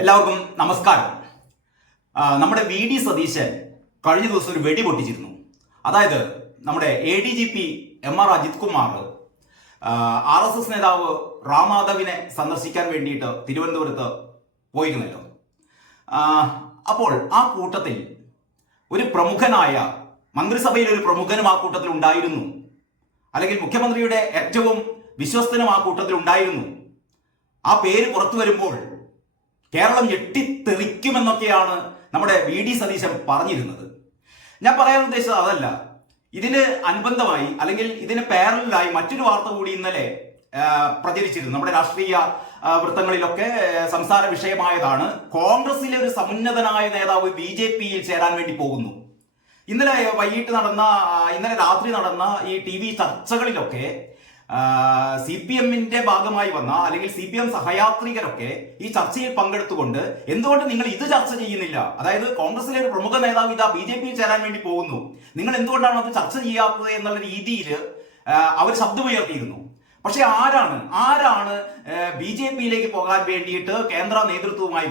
എല്ലാവർക്കും നമസ്കാരം. നമ്മുടെ വി ഡി സതീശൻ കഴിഞ്ഞ ദിവസം ഒരു വെടി പൊട്ടിച്ചിരുന്നു. അതായത് നമ്മുടെ ADGP MR Ajith Kumar RSS നേതാവ് റാം മാധവിനെ സന്ദർശിക്കാൻ വേണ്ടിയിട്ട് തിരുവനന്തപുരത്ത് പോയിരുന്നല്ലോ. അപ്പോൾ ആ കൂട്ടത്തിൽ ഒരു പ്രമുഖനായ മന്ത്രിസഭയിൽ ഒരു പ്രമുഖനും ആ കൂട്ടത്തിൽ ഉണ്ടായിരുന്നു, അല്ലെങ്കിൽ മുഖ്യമന്ത്രിയുടെ ഏറ്റവും വിശ്വസ്തനും ആ കൂട്ടത്തിൽ ഉണ്ടായിരുന്നു. ആ പേര് പുറത്തു വരുമ്പോൾ കേരളം ഞെട്ടിത്തെറിക്കുമെന്നൊക്കെയാണ് നമ്മുടെ വി ഡി സതീശൻ പറഞ്ഞിരുന്നത്. ഞാൻ പറയാൻ ഉദ്ദേശിച്ചത് അതല്ല. ഇതിന് അനുബന്ധമായി അല്ലെങ്കിൽ ഇതിന് പാരലായി മറ്റൊരു വാർത്ത കൂടി ഇന്നലെ പ്രചരിച്ചിരുന്നു. നമ്മുടെ രാഷ്ട്രീയ വൃത്തങ്ങളിലൊക്കെ സംസാര വിഷയമായതാണ്. കോൺഗ്രസിലെ ഒരു സമുന്നതനായ നേതാവ് BJPയിൽ ചേരാൻ വേണ്ടി പോകുന്നു. ഇന്നലെ രാത്രി നടന്ന ഈ TV ചർച്ചകളിലൊക്കെ CPM-ന്റെ ഭാഗമായി വന്ന അല്ലെങ്കിൽ CPM സഹയാത്രികരൊക്കെ ഈ ചർച്ചയിൽ പങ്കെടുത്തുകൊണ്ട് എന്തുകൊണ്ട് നിങ്ങൾ ഇത് ചർച്ച ചെയ്യുന്നില്ല, അതായത് കോൺഗ്രസിലെ ഒരു പ്രമുഖ നേതാവ് ഇതാ BJPയിൽ ചേരാൻ വേണ്ടി പോകുന്നു, നിങ്ങൾ എന്തുകൊണ്ടാണ് അത് ചർച്ച ചെയ്യാത്തത് എന്നുള്ള രീതിയിൽ അവർ ശബ്ദമുയർത്തിയിരുന്നു. പക്ഷെ ആരാണ് BJPയിലേക്ക് പോകാൻ വേണ്ടിയിട്ട്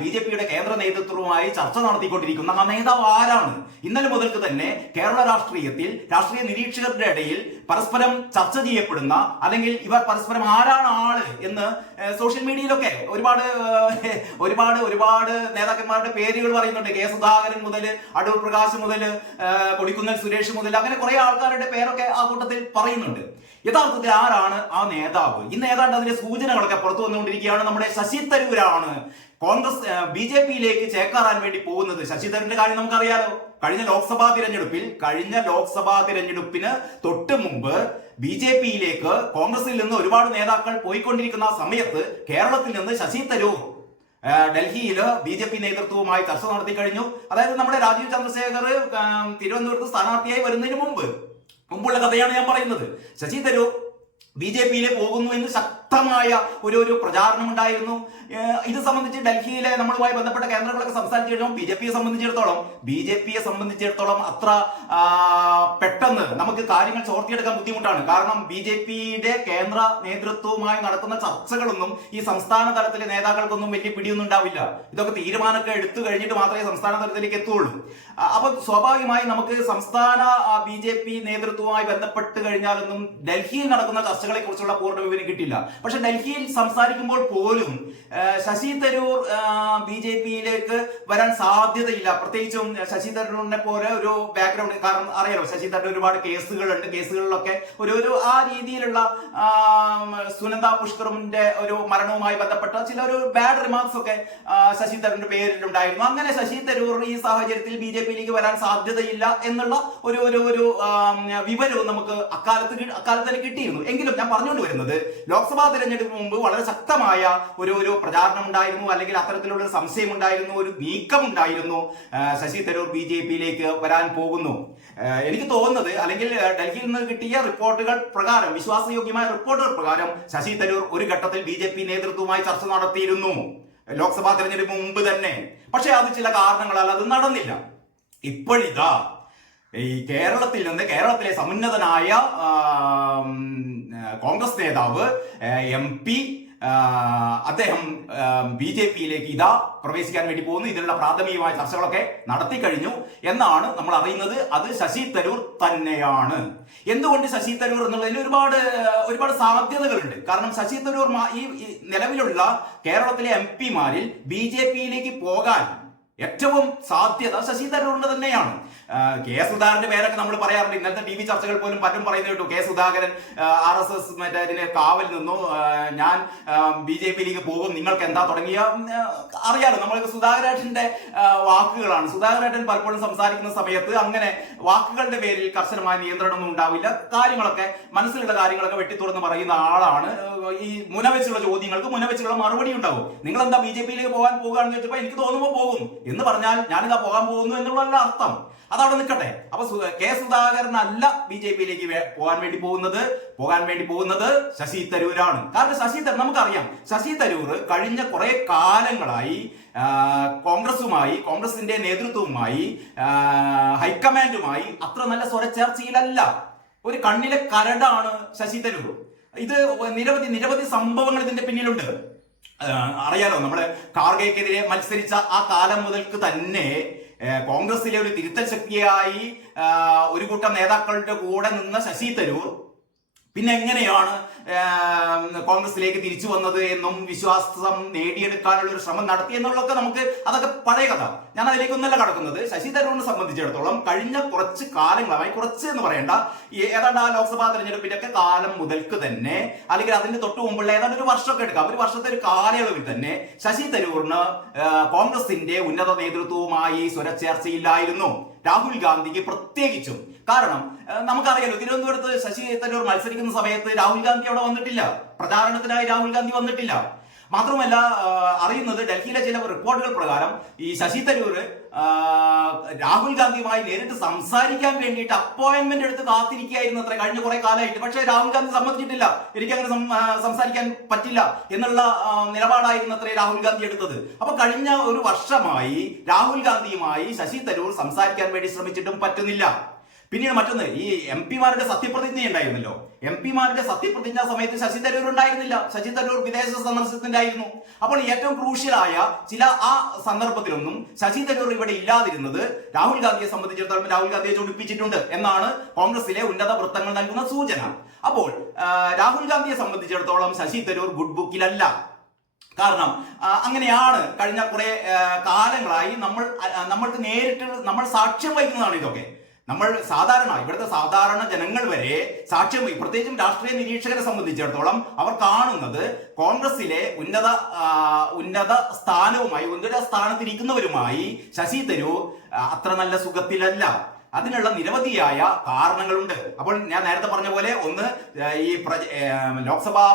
BJPയുടെ കേന്ദ്ര നേതൃത്വവുമായി ചർച്ച നടത്തിക്കൊണ്ടിരിക്കുന്ന ആ നേതാവ് ആരാണ്? ഇന്നലെ മുതൽക്ക് തന്നെ കേരള രാഷ്ട്രീയ നിരീക്ഷകരുടെ ഇടയിൽ പരസ്പരം ചർച്ച ചെയ്യപ്പെടുന്ന, അല്ലെങ്കിൽ ഇവർ പരസ്പരം ആരാണ് ആള് എന്ന് സോഷ്യൽ മീഡിയയിലൊക്കെ ഒരുപാട് നേതാക്കന്മാരുടെ പേരുകൾ പറയുന്നുണ്ട്. കെ സുധാകരൻ മുതൽ അടൂർ പ്രകാശ് മുതൽ കൊടിക്കുന്നിൽ സുരേഷ് മുതൽ അങ്ങനെ കുറെ ആൾക്കാരുടെ പേരൊക്കെ ആ കൂട്ടത്തിൽ പറയുന്നുണ്ട്. യഥാർത്ഥത്തിൽ ആരാണ് ആ നേതാവ്? ഇന്ന് ഏതാണ്ട് അതിന്റെ സൂചനകളൊക്കെ പുറത്തു വന്നുകൊണ്ടിരിക്കുകയാണ്. നമ്മുടെ ശശി തരൂരാണ് BJPയിലേക്ക് ചേക്കാറാൻ വേണ്ടി പോകുന്നത്. ശശി തരൂരിന്റെ കാര്യം നമുക്കറിയാലോ. കഴിഞ്ഞ ലോക്സഭാ തിരഞ്ഞെടുപ്പിന് തൊട്ട് മുമ്പ് BJPയിലേക്ക് കോൺഗ്രസിൽ നിന്ന് ഒരുപാട് നേതാക്കൾ പോയിക്കൊണ്ടിരിക്കുന്ന സമയത്ത് കേരളത്തിൽ നിന്ന് ശശി തരൂർ ഡൽഹിയിൽ BJP നേതൃത്വവുമായി ചർച്ച നടത്തി കഴിഞ്ഞു. അതായത് നമ്മുടെ രാജീവ് ചന്ദ്രശേഖർ തിരുവനന്തപുരത്ത് സ്ഥാനാർത്ഥിയായി വരുന്നതിന് മുമ്പുള്ള കഥയാണ് ഞാൻ പറയുന്നത്. ശശി തരൂർ BJPയിലെ പോകുന്നു എന്ന് ശക്തമായ ഒരു പ്രചാരണം ഉണ്ടായിരുന്നു. ഇത് സംബന്ധിച്ച് ഡൽഹിയിലെ നമ്മളുമായി ബന്ധപ്പെട്ട കേന്ദ്രങ്ങളൊക്കെ സംസാരിച്ചു കഴിഞ്ഞാൽ BJPയെ സംബന്ധിച്ചിടത്തോളം അത്ര പെട്ടെന്ന് നമുക്ക് കാര്യങ്ങൾ ചോർത്തിയെടുക്കാൻ ബുദ്ധിമുട്ടാണ്. കാരണം BJPയുടെ കേന്ദ്ര നേതൃത്വവുമായി നടക്കുന്ന ചർച്ചകളൊന്നും ഈ സംസ്ഥാന തലത്തിലെ നേതാക്കൾക്കൊന്നും വലിയ പിടിയൊന്നും ഉണ്ടാവില്ല. ഇതൊക്കെ തീരുമാനമൊക്കെ എടുത്തു കഴിഞ്ഞിട്ട് മാത്രമേ സംസ്ഥാന തലത്തിലേക്ക് എത്തുകയുള്ളൂ. അപ്പൊ സ്വാഭാവികമായി നമുക്ക് സംസ്ഥാന BJP നേതൃത്വവുമായി ബന്ധപ്പെട്ട് കഴിഞ്ഞാലൊന്നും ഡൽഹിയിൽ നടക്കുന്ന ചർച്ചകളെ കുറിച്ചുള്ള പൂർണ്ണ വിവരം കിട്ടില്ല. പക്ഷെ ഡൽഹിയിൽ സംസാരിക്കുമ്പോൾ പോലും ശശി തരൂർ BJPയിലേക്ക് വരാൻ സാധ്യതയില്ല. പ്രത്യേകിച്ചും ശശി തരൂരിനെ പോലെ ഒരു ബാക്ക്ഗ്രൗണ്ട്, കാരണം അറിയാലോ ശശി തരൂർ ഒരുപാട് കേസുകളുണ്ട്. കേസുകളിലൊക്കെ ഒരു ആ രീതിയിലുള്ള സുനന്ദ പുഷ്കറിന്റെ ഒരു മരണവുമായി ബന്ധപ്പെട്ട ചില ഒരു ബാഡ് റിമാർക്സ് ഒക്കെ ശശി തരൂരിന്റെ പേരിലുണ്ടായിരുന്നു. അങ്ങനെ ശശി തരൂർ ഈ സാഹചര്യത്തിൽ BJPയിലേക്ക് വരാൻ സാധ്യതയില്ല എന്നുള്ള ഒരു വിവരവും നമുക്ക് അക്കാലത്ത് കിട്ടിയിരുന്നു. എങ്കിലും ഞാൻ പറഞ്ഞുകൊണ്ട് വരുന്നത്, ലോക്സഭാ തിരഞ്ഞെടുപ്പിന് മുമ്പ് വളരെ ശക്തമായ ഒരു പ്രചാരണം ഉണ്ടായിരുന്നു, അല്ലെങ്കിൽ അത്തരത്തിലുള്ള സംശയം ഉണ്ടായിരുന്നു, ഒരു നീക്കം ഉണ്ടായിരുന്നു. ശശി തരൂർ BJPയിലേക്ക് വരാൻ പോകുന്നു. എനിക്ക് തോന്നുന്നത്, അല്ലെങ്കിൽ ഡൽഹിയിൽ നിന്ന് കിട്ടിയ വിശ്വാസയോഗ്യമായ റിപ്പോർട്ടുകൾ പ്രകാരം ശശി തരൂർ ഒരു ഘട്ടത്തിൽ BJP നേതൃത്വവുമായി ചർച്ച നടത്തിയിരുന്നു ലോക്സഭാ തിരഞ്ഞെടുപ്പിന് മുമ്പ് തന്നെ. പക്ഷെ അത് ചില കാരണങ്ങളാൽ അത് നടന്നില്ല. ഇപ്പോഴിതാ ഈ കേരളത്തിലെ സമുന്നതനായ കോൺഗ്രസ് നേതാവ് MP അദ്ദേഹം BJPയിലേക്ക് പ്രവേശിക്കാൻ വേണ്ടി പോകുന്നു. ഇതിനുള്ള പ്രാഥമികമായ ചർച്ചകളൊക്കെ നടത്തി കഴിഞ്ഞു എന്നാണ് നമ്മൾ അറിയുന്നത്. അത് ശശി തരൂർ തന്നെയാണ്. എന്തുകൊണ്ട് ശശി തരൂർ എന്നുള്ളതിന് ഒരുപാട് സാധ്യതകളുണ്ട്. കാരണം ശശി തരൂർ ഈ നിലവിലുള്ള കേരളത്തിലെ MP-മാരിൽ BJPയിലേക്ക് പോകാൻ ഏറ്റവും സാധ്യത ശശി തരൂരിന് തന്നെയാണ്. കെ സുധാകരന്റെ പേരൊക്കെ നമ്മൾ പറയാറുണ്ട്. ഇന്നത്തെ TV ചർച്ചകൾ പോലും പലരും പറയുന്നത് കേട്ടു. കെ സുധാകരൻ RSS മറ്റേ കാവൽ നിന്നു, ഞാൻ BJPയിലേക്ക് പോകും, നിങ്ങൾക്ക് എന്താ തുടങ്ങിയ അറിയാലോ. നമ്മൾക്ക് സുധാകരേട്ടന്റെ വാക്കുകളാണ്. സുധാകരേട്ടൻ പലപ്പോഴും സംസാരിക്കുന്ന സമയത്ത് അങ്ങനെ വാക്കുകളുടെ പേരിൽ കർശനമായ നിയന്ത്രണമൊന്നും ഉണ്ടാവില്ല. മനസ്സിലുള്ള കാര്യങ്ങളൊക്കെ വെട്ടിത്തുറന്ന് പറയുന്ന ആളാണ്. ഈ മുനവെച്ചുള്ള ചോദ്യങ്ങൾക്ക് മുനവെച്ചുള്ള മറുപടി ഉണ്ടാവും. നിങ്ങൾ എന്താ BJPയിലേക്ക് പോകാൻ പോകുകയാണെന്ന് ചോദിച്ചപ്പോൾ എനിക്ക് തോന്നുമ്പോൾ പോകും എന്ന് പറഞ്ഞാൽ ഞാനിതാ പോകാൻ പോകുന്നു എന്നുള്ള അർത്ഥം. അതവിടെ നിൽക്കട്ടെ. അപ്പൊ കെ സുധാകരനല്ല BJPയിലേക്ക് പോകാൻ വേണ്ടി പോകുന്നത് ശശി തരൂരാണ്. കാരണം നമുക്കറിയാം, ശശി തരൂർ കഴിഞ്ഞ കുറെ കാലങ്ങളായി കോൺഗ്രസിന്റെ നേതൃത്വവുമായി ഹൈക്കമാൻഡുമായി അത്ര നല്ല സ്വരച്ചേർച്ചയിലല്ല. ഒരു കണ്ണിലെ കരടാണ് ശശി തരൂർ. ഇത് നിരവധി സംഭവങ്ങൾ ഇതിന്റെ പിന്നിലുണ്ട്. അറിയാലോ, നമ്മള് ഖാർഗെക്കെതിരെ മത്സരിച്ച ആ കാലം മുതൽക്ക് തന്നെ കോൺഗ്രസിലെ ഒരു തിരുത്തൽ ശക്തിയായി ഒരു കൂട്ടം നേതാക്കളുടെ കൂടെ നിന്ന ശശി തരൂർ പിന്നെ എങ്ങനെയാണ് കോൺഗ്രസിലേക്ക് തിരിച്ചു വന്നത് എന്നും വിശ്വാസം നേടിയെടുക്കാനുള്ള ഒരു ശ്രമം നടത്തി എന്നുള്ളതൊക്കെ അതൊക്കെ പഴയ കഥ. ഞാൻ അതിലേക്കൊന്നല്ല കടക്കുന്നത്. ശശി തരൂരിനെ സംബന്ധിച്ചിടത്തോളം കഴിഞ്ഞ കുറച്ച് കാലങ്ങളായി, കുറച്ച് എന്ന് പറയേണ്ട, ഏതാണ്ട് ആ ലോക്സഭാ തെരഞ്ഞെടുപ്പിന്റെ ഒക്കെ കാലം മുതൽക്ക് തന്നെ, അല്ലെങ്കിൽ അതിന്റെ തൊട്ട് മുമ്പുള്ള ഏതാണ്ട് ഒരു വർഷമൊക്കെ എടുക്കാം, ഒരു വർഷത്തെ ഒരു കാലയളവിൽ തന്നെ ശശി തരൂരിന് കോൺഗ്രസിന്റെ ഉന്നത നേതൃത്വവുമായി സ്വരച്ചേർച്ചയില്ലായിരുന്നു. രാഹുൽ ഗാന്ധിക്ക് പ്രത്യേകിച്ചും. കാരണം നമുക്കറിയാലോ, തിരുവനന്തപുരത്ത് ശശി തരൂർ മത്സരിക്കുന്ന സമയത്ത് രാഹുൽ ഗാന്ധി അവിടെ വന്നിട്ടില്ല, പ്രചാരണത്തിനായി രാഹുൽ ഗാന്ധി വന്നിട്ടില്ല. മാത്രമല്ല, അറിയുന്നത് ഡൽഹിയിലെ ചില റിപ്പോർട്ടുകൾ പ്രകാരം ഈ ശശി തരൂർ രാഹുൽ ഗാന്ധിയുമായി നേരിട്ട് സംസാരിക്കാൻ വേണ്ടിയിട്ട് അപ്പോയിന്റ്മെന്റ് എടുത്ത് കാത്തിരിക്കുകയായിരുന്നു അത്ര കഴിഞ്ഞ കുറെ കാലമായിട്ട്. പക്ഷേ രാഹുൽ ഗാന്ധി സമ്മതിച്ചിട്ടില്ല, എനിക്കങ്ങനെ സംസാരിക്കാൻ പറ്റില്ല എന്നുള്ള നിലപാടായിരുന്നു അത്രേ രാഹുൽ ഗാന്ധി എടുത്തത്. അപ്പൊ കഴിഞ്ഞ ഒരു വർഷമായി രാഹുൽ ഗാന്ധിയുമായി ശശി തരൂർ സംസാരിക്കാൻ വേണ്ടി ശ്രമിച്ചിട്ടും പറ്റുന്നില്ല. പിന്നീട് മറ്റൊന്ന്, ഈ എം പിമാരുടെ സത്യപ്രതിജ്ഞ ഉണ്ടായിരുന്നല്ലോ. എം പിമാരുടെ സത്യപ്രതിജ്ഞ സമയത്ത് ശശി തരൂർ ഉണ്ടായിരുന്നില്ല. ശശി തരൂർ വിദേശ സന്ദർശനത്തിലായിരുന്നു. അപ്പോൾ ഏറ്റവും ക്രൂഷ്യലായ ചില ആ സന്ദർഭത്തിലൊന്നും ശശി തരൂർ ഇവിടെ ഇല്ലാതിരുന്നത് രാഹുൽ ഗാന്ധിയെ സംബന്ധിച്ചിടത്തോളം രാഹുൽ ഗാന്ധിയെ ചൊടിപ്പിച്ചിട്ടുണ്ട് എന്നാണ് കോൺഗ്രസിലെ ഉന്നത വൃത്തങ്ങൾ നൽകുന്ന സൂചന. അപ്പോൾ രാഹുൽ ഗാന്ധിയെ സംബന്ധിച്ചിടത്തോളം ശശി തരൂർ ഗുഡ് ബുക്കിലല്ല. കാരണം അങ്ങനെയാണ് കഴിഞ്ഞ കുറെ കാലങ്ങളായി നമ്മൾക്ക് നേരിട്ട് നമ്മൾ സാക്ഷ്യം വഹിക്കുന്നതാണ് ഇതൊക്കെ. നമ്മൾ ഇവിടുത്തെ സാധാരണ ജനങ്ങൾ വരെ സാക്ഷ്യം, പ്രത്യേകിച്ചും രാഷ്ട്രീയ നിരീക്ഷകരെ സംബന്ധിച്ചിടത്തോളം അവർ കാണുന്നത് കോൺഗ്രസിലെ ഉന്നത സ്ഥാനത്തിരിക്കുന്നവരുമായി ശശി തരൂർ അത്ര നല്ല സുഖത്തിലല്ല. അതിനുള്ള നിരവധിയായ കാരണങ്ങളുണ്ട്. അപ്പോൾ ഞാൻ നേരത്തെ പറഞ്ഞ പോലെ, ഒന്ന്, ഈ ലോക്സഭാ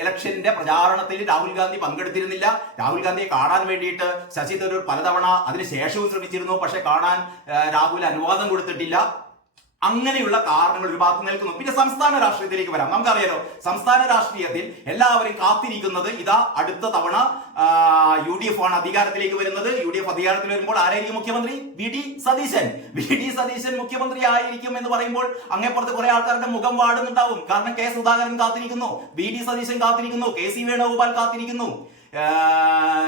ഇലക്ഷന്റെ പ്രചാരണത്തിൽ രാഹുൽ ഗാന്ധി പങ്കെടുത്തിരുന്നില്ല. രാഹുൽ ഗാന്ധിയെ കാണാൻ വേണ്ടിയിട്ട് ശശി തരൂർ പലതവണ അതിനുശേഷവും ശ്രമിച്ചിരുന്നു. പക്ഷെ കാണാൻ രാഹുൽ അനുവാദം കൊടുത്തിട്ടില്ല. അങ്ങനെയുള്ള കാരണങ്ങൾ ഒരു ഭാഗത്ത് നിൽക്കുന്നു. പിന്നെ സംസ്ഥാന രാഷ്ട്രീയത്തിലേക്ക് വരാം. നമുക്കറിയാലോ, സംസ്ഥാന രാഷ്ട്രീയത്തിൽ എല്ലാവരും കാത്തിരിക്കുന്നത് ഇതാ അടുത്ത തവണ UDF ആണ് അധികാരത്തിലേക്ക് വരുന്നത്. UDF അധികാരത്തിൽ വരുമ്പോൾ ആരായിരിക്കും മുഖ്യമന്ത്രി? VD സതീശൻ മുഖ്യമന്ത്രി ആയിരിക്കും എന്ന് പറയുമ്പോൾ അങ്ങേപ്പുറത്ത് കുറെ ആൾക്കാരുടെ മുഖം വാടുന്നുണ്ടാവും. കാരണം K സുധാകരൻ കാത്തിരിക്കുന്നു, VD സതീശൻ കാത്തിരിക്കുന്നു, KC വേണുഗോപാൽ കാത്തിരിക്കുന്നു,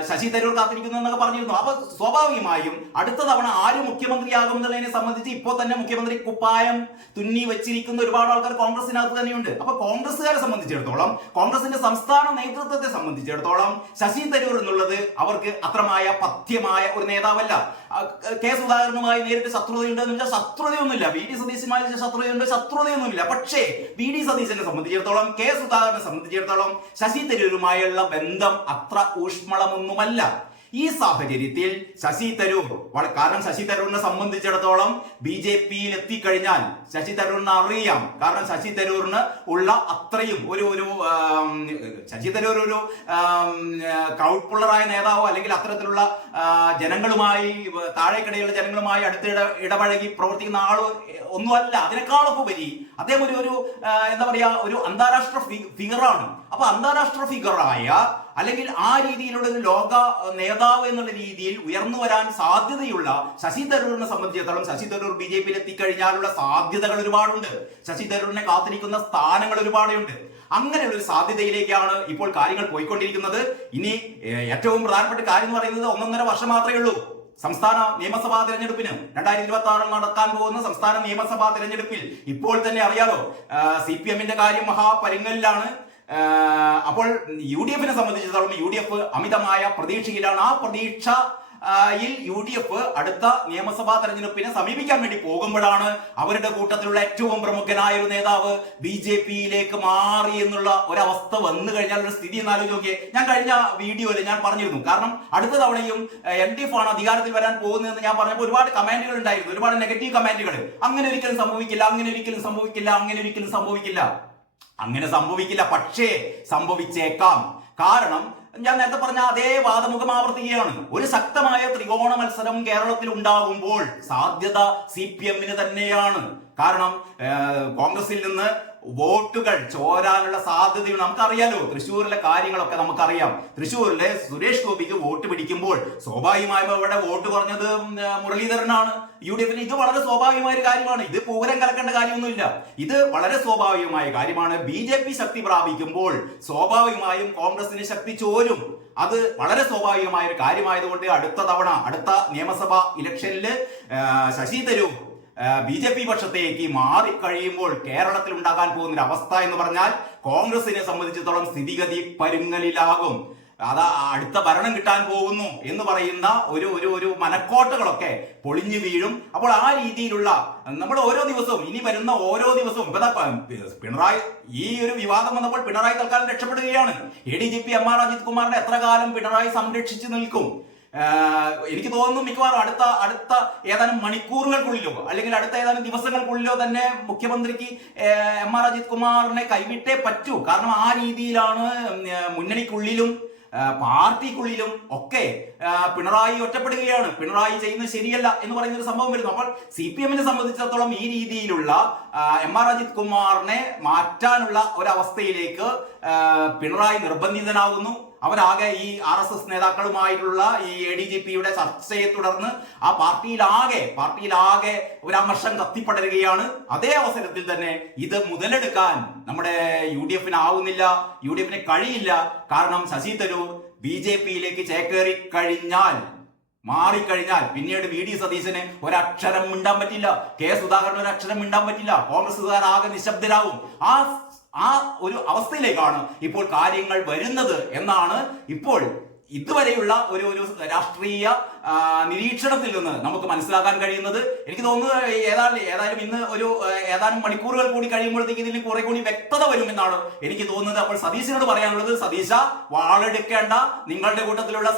ശശി തരൂർ കാത്തിരിക്കുന്നു എന്നൊക്കെ പറഞ്ഞിരുന്നു. അപ്പൊ സ്വാഭാവികമായും അടുത്ത തവണ ആര് മുഖ്യമന്ത്രിയാകും എന്നുള്ളതിനെ സംബന്ധിച്ച് ഇപ്പോൾ തന്നെ മുഖ്യമന്ത്രി കുപ്പായം തുന്നി വെച്ചിരിക്കുന്ന ഒരുപാട് ആൾക്കാർ കോൺഗ്രസിനകത്ത് തന്നെയുണ്ട്. അപ്പൊ കോൺഗ്രസ്സുകാരെ സംബന്ധിച്ചിടത്തോളം, കോൺഗ്രസിന്റെ സംസ്ഥാന നേതൃത്വത്തെ സംബന്ധിച്ചിടത്തോളം ശശി തരൂർ എന്നുള്ളത് അവർക്ക് അത്രമായ പഥ്യമായ ഒരു നേതാവല്ല. K സുധാകരനുമായി നേരിട്ട് ശത്രുതയുണ്ടെന്ന് വെച്ചാൽ ശത്രുതയൊന്നുമില്ല. VD സതീശനുമായി ശത്രുതയൊന്നുമില്ല. പക്ഷേ VD സതീശനെ സംബന്ധിച്ചിടത്തോളം, K സുധാകരനെ സംബന്ധിച്ചിടത്തോളം ശശി തരൂരുമായുള്ള ബന്ധം അത്ര ഊഷ്മളമൊന്നുമല്ല. ഈ സാഹചര്യത്തിൽ ശശി തരൂർ, കാരണം ശശി തരൂരിനെ സംബന്ധിച്ചിടത്തോളം BJPയിൽ എത്തിക്കഴിഞ്ഞാൽ ശശി തരൂരിന് അറിയാം. കാരണം ശശി തരൂരിന് ഉള്ള അത്രയും ശശി തരൂർ ഒരു ക്രൗഡ് പുള്ളറായ നേതാവോ അല്ലെങ്കിൽ അത്തരത്തിലുള്ള ജനങ്ങളുമായി, താഴേക്കിടയിലുള്ള ജനങ്ങളുമായി അടുത്ത് ഇടപഴകി പ്രവർത്തിക്കുന്ന ആളോ ഒന്നുമല്ല. അതിനേക്കാളൊക്കെ ഉപരി അദ്ദേഹം ഒരു എന്താ പറയാ, ഒരു അന്താരാഷ്ട്ര ഫിഗറാണ്. അപ്പൊ അന്താരാഷ്ട്ര ഫിഗറായ അല്ലെങ്കിൽ ആ രീതിയിലുള്ള ഒരു ലോക നേതാവ് എന്നുള്ള രീതിയിൽ ഉയർന്നു വരാൻ സാധ്യതയുള്ള ശശി തരൂരിനെ സംബന്ധിച്ചിടത്തോളം, ശശി തരൂർ BJPയിൽ എത്തിക്കഴിഞ്ഞാലുള്ള സാധ്യതകൾ ഒരുപാടുണ്ട്. ശശി തരൂരിനെ കാത്തിരിക്കുന്ന സ്ഥാനങ്ങൾ ഒരുപാടുണ്ട്. അങ്ങനെയുള്ള ഒരു സാധ്യതയിലേക്കാണ് ഇപ്പോൾ കാര്യങ്ങൾ പോയിക്കൊണ്ടിരിക്കുന്നത്. ഇനി ഏറ്റവും പ്രധാനപ്പെട്ട കാര്യം എന്ന് പറയുന്നത് 1.5 വർഷം മാത്രമേ ഉള്ളൂ സംസ്ഥാന നിയമസഭാ തെരഞ്ഞെടുപ്പിന്. 2026 നടക്കാൻ പോകുന്ന സംസ്ഥാന നിയമസഭാ തെരഞ്ഞെടുപ്പിൽ ഇപ്പോൾ തന്നെ അറിയാലോ, CPMന്റെ കാര്യം മഹാപരിങ്ങലിലാണ്. അപ്പോൾ UDFനെ സംബന്ധിച്ചിടത്തോളം UDF അമിതമായ പ്രതീക്ഷയിലാണ്. ആ പ്രതീക്ഷയിൽ UDF അടുത്ത നിയമസഭാ തെരഞ്ഞെടുപ്പിനെ സമീപിക്കാൻ വേണ്ടി പോകുമ്പോഴാണ് അവരുടെ കൂട്ടത്തിലുള്ള ഏറ്റവും പ്രമുഖനായ ഒരു നേതാവ് BJPയിലേക്ക് മാറി എന്നുള്ള ഒരവസ്ഥ വന്നു കഴിഞ്ഞാൽ ഒരു സ്ഥിതി എന്നാലോചിച്ച് നോക്കിയേ. ഞാൻ കഴിഞ്ഞ വീഡിയോയിൽ ഞാൻ പറഞ്ഞിരുന്നു, കാരണം അടുത്ത തവണയും LDF ആണ് അധികാരത്തിൽ വരാൻ പോകുന്നതെന്ന് ഞാൻ പറഞ്ഞപ്പോൾ ഒരുപാട് കമന്റുകൾ ഉണ്ടായിരുന്നു, ഒരുപാട് നെഗറ്റീവ് കമന്റുകൾ. അങ്ങനെ ഒരിക്കലും സംഭവിക്കില്ല, അങ്ങനെ സംഭവിക്കില്ല. പക്ഷേ സംഭവിച്ചേക്കാം. കാരണം ഞാൻ നേരത്തെ പറഞ്ഞ അതേ വാദമുഖം ആവർത്തിക്കുകയാണ്. ഒരു ശക്തമായ ത്രികോണ മത്സരം കേരളത്തിൽ ഉണ്ടാകുമ്പോൾ സാധ്യത CPMന് തന്നെയാണ്. കാരണം കോൺഗ്രസിൽ നിന്ന് വോട്ടുകൾ ചോരാനുള്ള സാധ്യതയുണ്ട്. നമുക്കറിയാലോ, തൃശ്ശൂരിലെ കാര്യങ്ങളൊക്കെ നമുക്കറിയാം. തൃശ്ശൂരിലെ സുരേഷ് ഗോപിക്ക് വോട്ട് പിടിക്കുമ്പോൾ സ്വാഭാവികമായും അവിടെ വോട്ട് കുറഞ്ഞത് മുരളീധരനാണ്. UDFന് ഇത് വളരെ സ്വാഭാവികമായ ഒരു കാര്യമാണ്. ഇത് പൂരം കലക്കേണ്ട കാര്യമൊന്നുമില്ല. ഇത് വളരെ സ്വാഭാവികമായ കാര്യമാണ്. BJP ശക്തി പ്രാപിക്കുമ്പോൾ സ്വാഭാവികമായും കോൺഗ്രസിന് ശക്തി ചോരും. അത് വളരെ സ്വാഭാവികമായ ഒരു കാര്യമായതുകൊണ്ട് അടുത്ത തവണ അടുത്ത നിയമസഭാ ഇലക്ഷനിൽ ശശി തരൂർ BJP പക്ഷത്തേക്ക് മാറിക്കഴിയുമ്പോൾ കേരളത്തിൽ ഉണ്ടാകാൻ പോകുന്ന ഒരു അവസ്ഥ എന്ന് പറഞ്ഞാൽ കോൺഗ്രസിനെ സംബന്ധിച്ചിടത്തോളം സ്ഥിതിഗതി പരുങ്ങലിലാകും. അതാ അടുത്ത ഭരണം കിട്ടാൻ പോകുന്നു എന്ന് പറയുന്ന ഒരു മനക്കോട്ടകളൊക്കെ പൊളിഞ്ഞു വീഴും. അപ്പോൾ ആ രീതിയിലുള്ള നമ്മൾ ഓരോ ദിവസവും ഇനി വരുന്ന ഓരോ ദിവസവും പിണറായി ഈ ഒരു വിവാദം വന്നപ്പോൾ പിണറായി തൽക്കാലം രക്ഷപ്പെടുകയാണ്. ADGP MR അജിത് കുമാറിനെ എത്ര കാലം പിണറായി സംരക്ഷിച്ചു നിൽക്കും? എനിക്ക് തോന്നുന്നു മിക്കവാറും അടുത്ത ഏതാനും മണിക്കൂറുകൾക്കുള്ളിലോ അല്ലെങ്കിൽ അടുത്ത ഏതാനും ദിവസങ്ങൾക്കുള്ളിലോ തന്നെ മുഖ്യമന്ത്രിക്ക് MR അജിത് കുമാറിനെ കൈവിട്ടേ പറ്റൂ. കാരണം ആ രീതിയിലാണ് മുന്നണിക്കുള്ളിലും പാർട്ടിക്കുള്ളിലും ഒക്കെ പിണറായി ഒറ്റപ്പെടുകയാണ്. പിണറായി ചെയ്യുന്നത് ശരിയല്ല എന്ന് പറയുന്ന ഒരു സംഭവം വരുന്നു. അപ്പോൾ CPM-നെ സംബന്ധിച്ചിടത്തോളം ഈ രീതിയിലുള്ള MR അജിത് കുമാറിനെ മാറ്റാനുള്ള ഒരവസ്ഥയിലേക്ക് പിണറായി നിർബന്ധിതനാകുന്നു. അവരാകെ ഈ RSS നേതാക്കളുമായിട്ടുള്ള ഈ ADGP-യുടെ ചർച്ചയെ തുടർന്ന് ആ പാർട്ടിയിലാകെ ഒരു അമർഷം കത്തിപ്പടരുകയാണ്. അതേ അവസരത്തിൽ തന്നെ ഇത് മുതലെടുക്കാൻ നമ്മുടെ UDF-ന് ആവുന്നില്ല, UDF-ന് കഴിയില്ല. കാരണം ശശി തരൂർ BJP-യിലേക്ക് ചേക്കേറി മാറിക്കഴിഞ്ഞാൽ പിന്നീട് VD സതീശന് ഒരക്ഷരം മിണ്ടാൻ പറ്റില്ല, K സുധാകരന് ഒരക്ഷരം മിണ്ടാൻ പറ്റില്ല, കോൺഗ്രസ്സുകാർ ആകെ നിശബ്ദരാകും. ആ ഒരു അവസ്ഥയിലേക്കാണ് ഇപ്പോൾ കാര്യങ്ങൾ വരുന്നത് എന്നാണ് ഇപ്പോൾ ഇതുവരെയുള്ള ഒരു രാഷ്ട്രീയ നിരീക്ഷണത്തിൽ നിന്ന് നമുക്ക് മനസ്സിലാക്കാൻ കഴിയുന്നത്. എനിക്ക് തോന്നുന്നത് ഏതായാലും ഇന്ന് ഏതാനും മണിക്കൂറുകൾ കൂടി കഴിയുമ്പോഴത്തേക്ക് ഇതിന് കുറെ കൂടി വ്യക്തത വരുമെന്നാണ് എനിക്ക് തോന്നുന്നത്. അപ്പോൾ സതീശനോട് പറയാനുള്ളത്, സതീശ വാളെടുക്കേണ്ട, നിങ്ങളുടെ കൂട്ടത്തിലുള്ള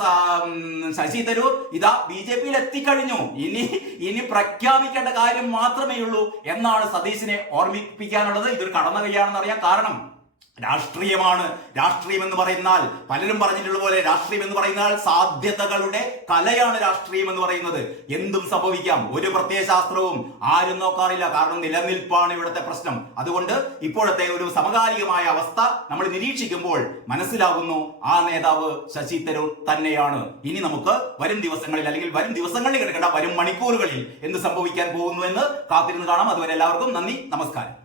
ശശി തരൂർ ഇതാ BJP-യിൽ എത്തിക്കഴിഞ്ഞു, ഇനി പ്രഖ്യാപിക്കേണ്ട കാര്യം മാത്രമേ ഉള്ളൂ എന്നാണ് സതീശനെ ഓർമ്മിപ്പിക്കാനുള്ളത്. ഇതൊരു കടന്ന കൈയാണെന്ന് അറിയാം. കാരണം രാഷ്ട്രീയമാണ്. രാഷ്ട്രീയം എന്ന് പറയുന്നാൽ പലരും പറഞ്ഞിട്ടുള്ള പോലെ രാഷ്ട്രീയം എന്ന് പറയുന്നാൽ സാധ്യതകളുടെ കലയാണ്. രാഷ്ട്രീയം എന്ന് പറയുന്നത് എന്തും സംഭവിക്കാം. ഒരു പ്രത്യയശാസ്ത്രവും ആരും നോക്കാറില്ല. കാരണം നിലനിൽപ്പാണ് ഇവിടുത്തെ പ്രശ്നം. അതുകൊണ്ട് ഇപ്പോഴത്തെ ഒരു സമകാലികമായ അവസ്ഥ നമ്മൾ നിരീക്ഷിക്കുമ്പോൾ മനസ്സിലാകുന്നു ആ നേതാവ് ശശി തരൂർ തന്നെയാണ്. ഇനി നമുക്ക് വരും ദിവസങ്ങളിൽ കിടക്കേണ്ട വരും മണിക്കൂറുകളിൽ എന്ത് സംഭവിക്കാൻ പോകുന്നു എന്ന് കാത്തിരുന്ന് കാണാം. അതുവരെ എല്ലാവർക്കും നന്ദി, നമസ്കാരം.